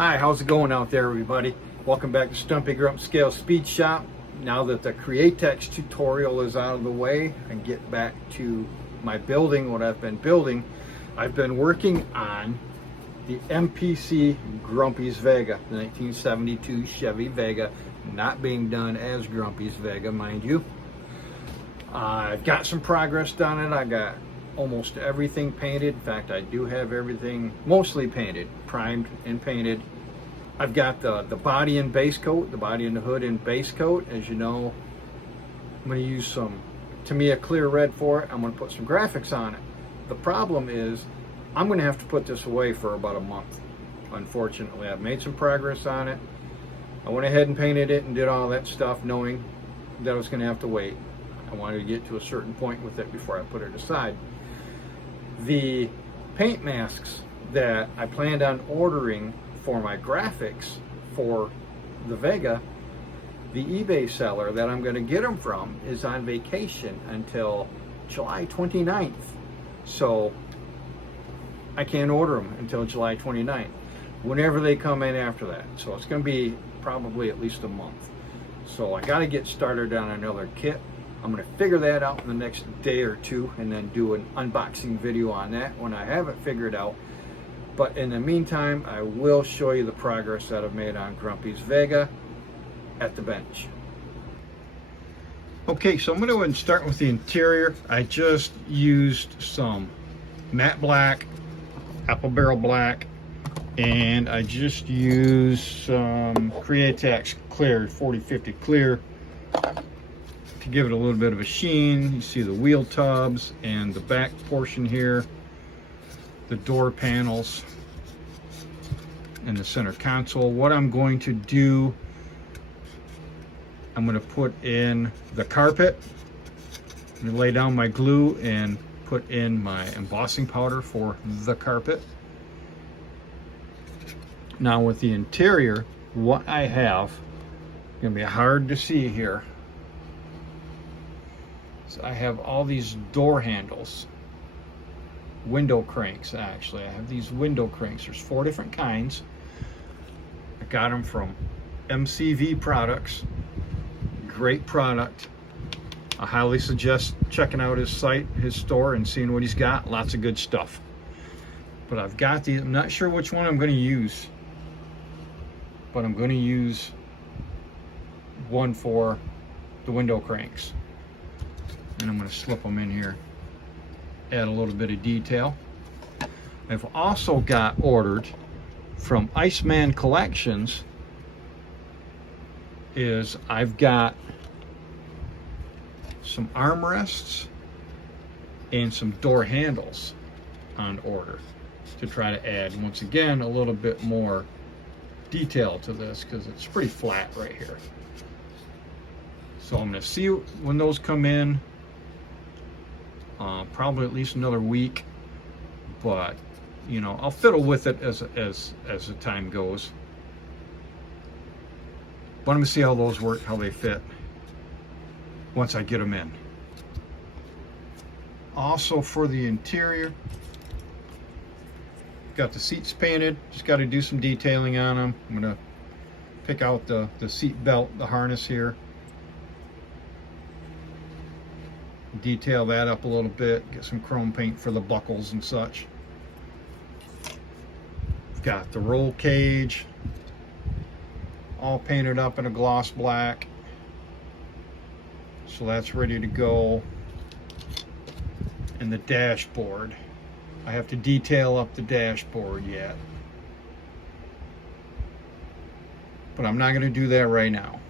Hi, how's it going out there, everybody? Welcome back to Stumpy Grump Scale Speed Shop. Now that the Createx tutorial is out of the way and get back to my building, what I've been building, I've been working on the MPC Grumpy's Vega, the 1972 Chevy Vega, not being done as Grumpy's Vega, mind you. I've got some progress done it. I got almost everything painted. In fact, I do have everything mostly painted, primed and painted. I've got the body and base coat, the body and the hood and base coat. As you know, I'm going to use some Tamiya clear red for it. I'm going to put some graphics on it. The problem is I'm going to have to put this away for about a month. Unfortunately, I've made some progress on it. I went ahead and painted it and did all that stuff knowing that I was going to have to wait. I wanted to get to a certain point with it before I put it aside. The paint masks that I planned on ordering for my graphics for the Vega, the eBay seller that I'm going to get them from is on vacation until July 29th. So I can't order them until July 29th, whenever they come in after that. So it's going to be probably at least a month. So I got to get started on another kit. I'm going to figure that out in the next day or two and then do an unboxing video on that when I have it figured out. But in the meantime, I will show you the progress that I've made on Grumpy's Vega at the bench. Okay, so I'm going to go ahead and start with the interior. I just used some matte black, apple barrel black, and I just used some Createx clear, 4050 clear, to give it a little bit of a sheen. You see the wheel tubs and the back portion here, the door panels, and the center console. What I'm going to do, I'm going to put in the carpet. I'm going to lay down my glue and put in my embossing powder for the carpet. Now with the interior, what I have, going to be hard to see here, so I have all these door handles, window cranks. Actually, I have these window cranks. There's 4 different kinds. I got them from MCV Products. Great product. I highly suggest checking out his site, his store, and seeing what he's got. Lots of good stuff. But I've got these. I'm not sure which one I'm going to use, but I'm going to use one for the window cranks. And I'm going to slip them in here, add a little bit of detail. I've also got ordered from Iceman Collections is I've got some armrests and some door handles on order to try to add, once again, a little bit more detail to this because it's pretty flat right here. So I'm going to see when those come in. Probably at least another week, but you know, I'll fiddle with it as the time goes. But I'm gonna see how those work, how they fit once I get them in. Also for the interior, got the seats painted. Just got to do some detailing on them. I'm gonna pick out the seat belt, the harness here. Detail that up a little bit, get some chrome paint for the buckles and such. Got the roll cage all painted up in a gloss black, so that's ready to go. And the dashboard, I have to detail up the dashboard yet, but I'm not going to do that right now.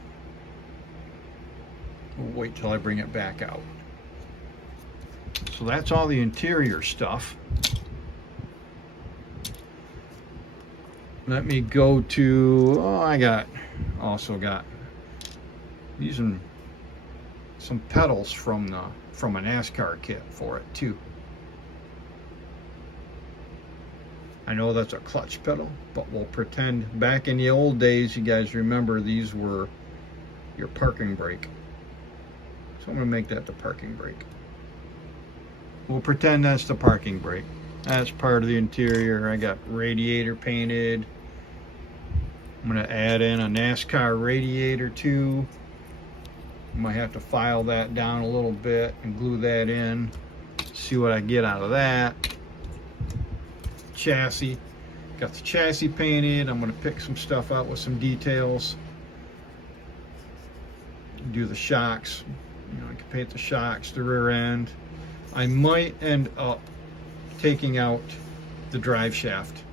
We'll wait till I bring it back out. So that's all the interior stuff. Let me go to, I also got using some pedals from a NASCAR kit for it too. I know that's a clutch pedal, but we'll pretend back in the old days, you guys remember these were your parking brake. So I'm going to make that the parking brake. We'll pretend that's the parking brake. That's part of the interior. I got radiator painted, I'm going to add in a NASCAR radiator too. Might have to file that down a little bit and glue that in. See what I get out of that. Chassis. Got the chassis painted. I'm going to pick some stuff out with some details. Do the shocks. You know, I can paint the shocks, the rear end. I might end up taking out the drive shaft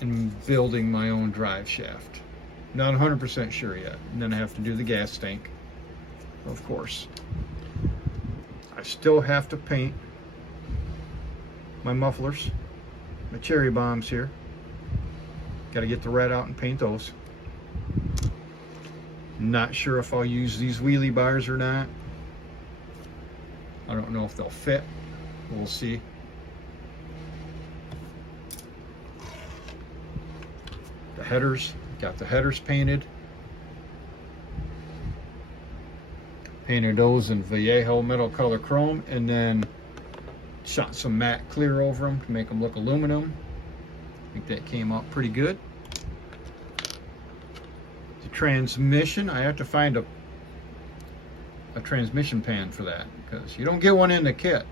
and building my own drive shaft. Not 100% sure yet. And then I have to do the gas tank, of course. I still have to paint my mufflers, my cherry bombs here. Got to get the red out and paint those. Not sure if I'll use these wheelie bars or not. I don't know if they'll fit. We'll see. The headers, got the headers painted. Painted those in Vallejo metal color chrome, and then shot some matte clear over them to make them look aluminum. I think that came out pretty good. The transmission, I have to find a transmission pan for that, because you don't get one in the kit.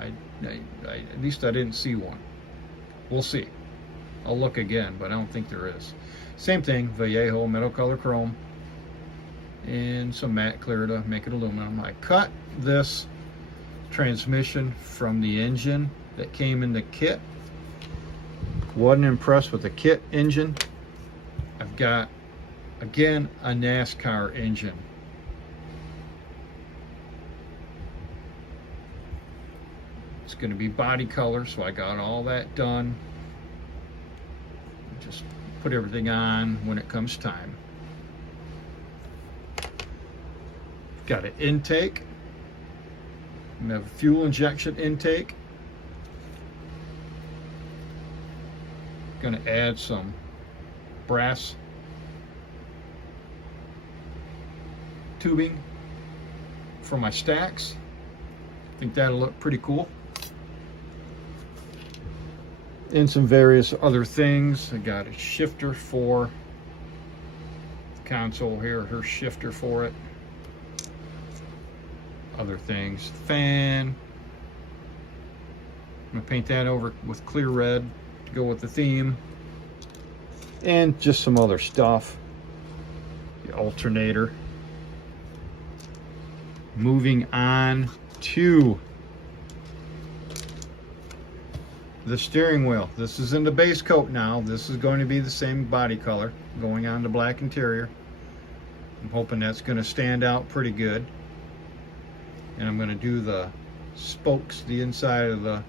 At least I didn't see one. We'll see. I'll look again, but I don't think there is. Same thing, Vallejo metal color chrome and some matte clear to make it aluminum. I cut this transmission from the engine that came in the kit. Wasn't impressed with the kit engine. I've got, again, a NASCAR engine. It's going to be body color, so I got all that done. Just put everything on when it comes time. Got an intake. We have a fuel injection intake. Going to add some brass tubing for my stacks. I think that'll look pretty cool. And some various other things. I got a shifter for the console here, her shifter for it. Other things, fan. I'm gonna paint that over with clear red to go with the theme. And just some other stuff. The alternator. Moving on to the steering wheel. This is in the base coat now. This is going to be the same body color going on the black interior. I'm hoping that's going to stand out pretty good. And I'm going to do the spokes, the inside of the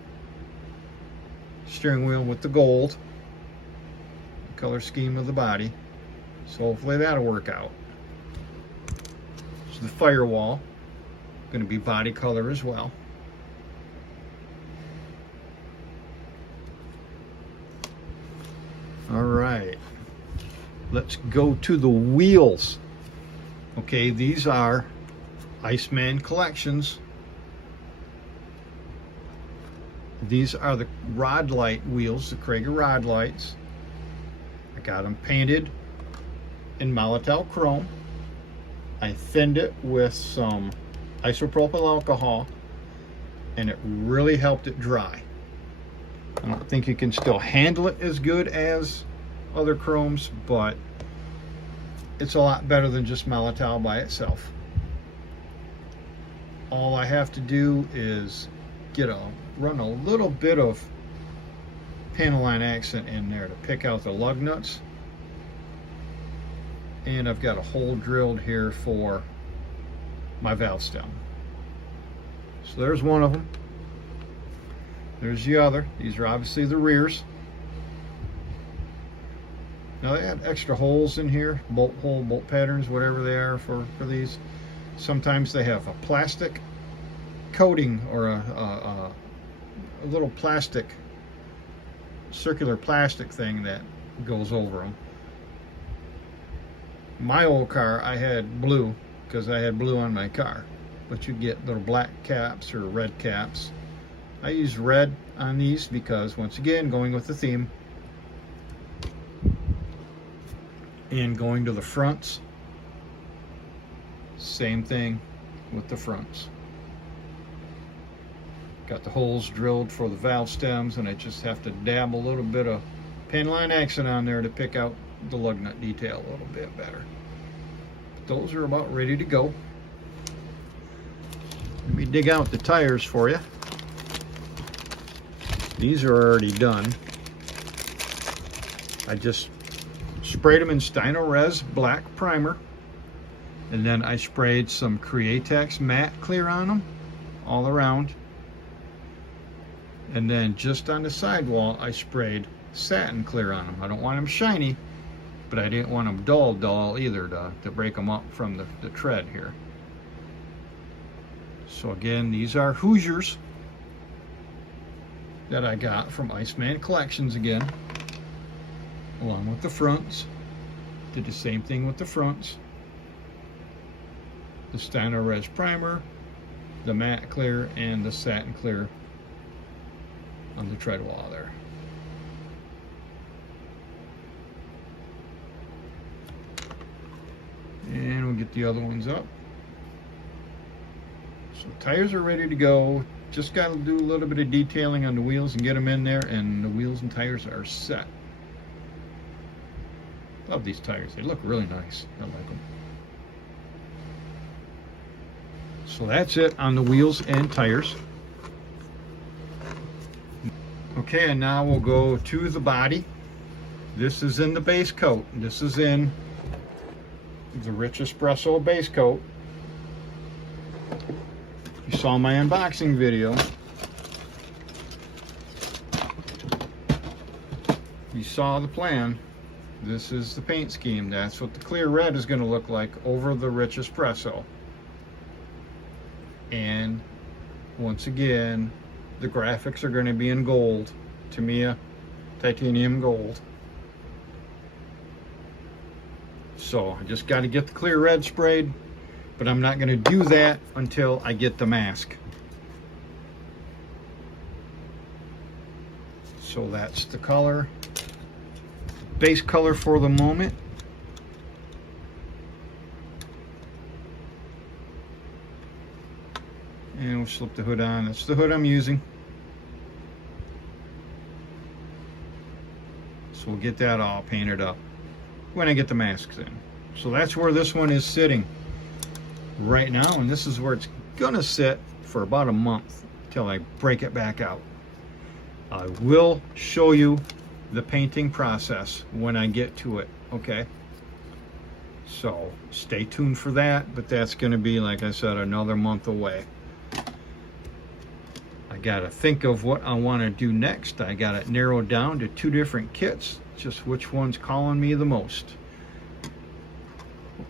steering wheel with the gold, the color scheme of the body. So hopefully that'll work out. So the firewall, going to be body color as well. All right, let's go to the wheels. Okay, these are Iceman Collections. These are the rod light wheels, the Krager rod lights. I got them painted in Molitel chrome. I thinned it with some isopropyl alcohol, and it really helped it dry. I don't think you can still handle it as good as other chromes, but it's a lot better than just Molitel by itself. All I have to do is run a little bit of panel line accent in there to pick out the lug nuts. And I've got a hole drilled here for my valve stem. So there's one of them. There's the other. These are obviously the rears. Now they have extra holes in here, bolt hole, bolt patterns, whatever they are for these. Sometimes they have a plastic coating or a little plastic, circular plastic thing that goes over them. My old car, I had blue because I had blue on my car, but you get little black caps or red caps. I use red on these because, once again, going with the theme, And going to the fronts, same thing with the fronts. Got the holes drilled for the valve stems, and I just have to dab a little bit of pin line accent on there to pick out the lug nut detail a little bit better. Those are about ready to go. Let me dig out the tires for you. These are already done. I just sprayed them in Styno Res black primer, and then I sprayed some Createx matte clear on them all around, and then just on the sidewall I sprayed satin clear on them. I don't want them shiny, but I didn't want them dull either to break them up from the tread here. So again, these are Hoosiers that I got from Iceman Collections again, along with the fronts. Did the same thing with the fronts. The Styno Res primer, the matte clear, and the satin clear on the tread wall there. And we'll get the other ones up. So tires are ready to go. Just got to do a little bit of detailing on the wheels and get them in there, and the wheels and tires are set. Love these tires. They look really nice. I like them. So that's it on the wheels and tires. Okay, and now we'll go to the body. This is in the base coat. This is in the Rich Espresso base coat. You saw my unboxing video. You saw the plan. This is the paint scheme. That's what the clear red is going to look like over the Rich Espresso. And once again, the graphics are going to be in gold. Tamiya titanium gold. So I just got to get the clear red sprayed, but I'm not going to do that until I get the mask. So that's the color, base color for the moment. And we'll slip the hood on. That's the hood I'm using. So we'll get that all painted up when I get the masks in. So that's where this one is sitting right now, and this is where it's gonna sit for about a month till I break it back out. I will show you the painting process when I get to it, okay? So stay tuned for that, but that's gonna be, like I said, another month away. I gotta think of what I want to do next. I got it narrowed down to 2 different kits, just which one's calling me the most.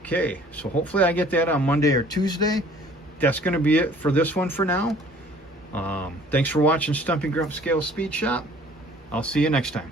Okay, so hopefully I get that on Monday or Tuesday. That's going to be it for this one for now. Thanks for watching Stumpy Grump Scale Speed Shop. I'll see you next time.